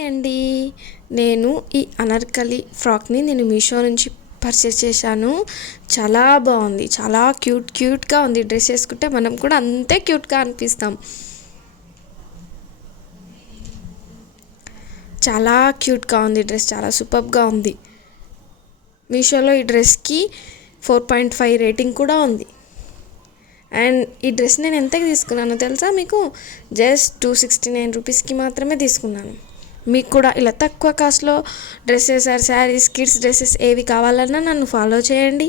Hi అండి. నేను ఈ అనార్కలి ఫ్రాక్ని మీషో నుంచి పర్చేస్ చేశాను. చాలా బాగుంది, చాలా క్యూట్గా ఉంది. డ్రెస్ వేసుకుంటే మనం కూడా అంతే క్యూట్గా అనిపిస్తాం. చాలా క్యూట్గా ఉంది డ్రెస్, చాలా సూపర్గా ఉంది. మీషోలో ఈ డ్రెస్కి 4.5 రేటింగ్ కూడా ఉంది. అండ్ ఈ డ్రెస్ నేను ఎంతకి తీసుకున్నానో తెలుసా మీకు? జస్ట్ 269 రూపీస్కి మాత్రమే తీసుకున్నాను. మీకు కూడా ఇలా తక్కువ కాస్ట్లో dresses or saris, kids dresses ఏవి కావాలన్నా నన్ను ఫాలో చేయండి,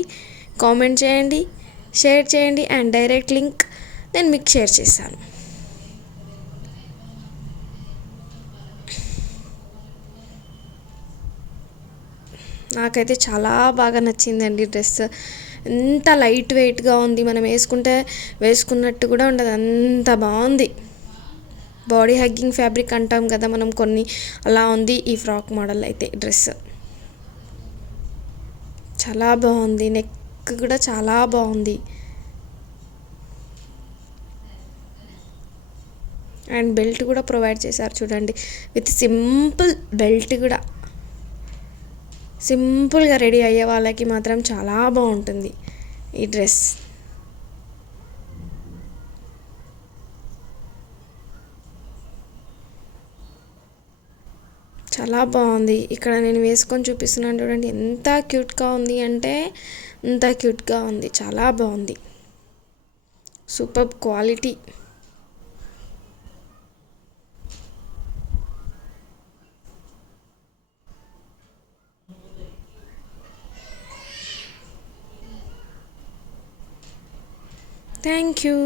కామెంట్ చేయండి, షేర్ చేయండి. అండ్ డైరెక్ట్ లింక్ నేను మీకు షేర్ చేస్తాను. నాకైతే చాలా బాగా నచ్చిందండి డ్రెస్. ఎంత లైట్ వెయిట్గా ఉంది, మనం వేసుకున్నట్టు కూడా ఉండదు, అంత బాగుంది. బాడీ హగ్గింగ్ ఫ్యాబ్రిక్ అంటాం కదా మనం కొన్ని, అలా ఉంది ఈ ఫ్రాక్ మోడల్ అయితే. డ్రెస్ చాలా బాగుంది, నెక్ కూడా చాలా బాగుంది. అండ్ బెల్ట్ కూడా ప్రొవైడ్ చేశారు చూడండి, విత్ సింపుల్ బెల్ట్ కూడా. సింపుల్గా రెడీ అయ్యే వాళ్ళకి మాత్రం చాలా బాగుంటుంది ఈ డ్రెస్. చాలా బాగుంది. ఇక్కడ నేను వేసుకొని చూపిస్తున్నాను చూడండి, ఎంత క్యూట్గా ఉంది అంటే అంత క్యూట్గా ఉంది. చాలా బాగుంది, సూపర్ క్వాలిటీ. Thank you.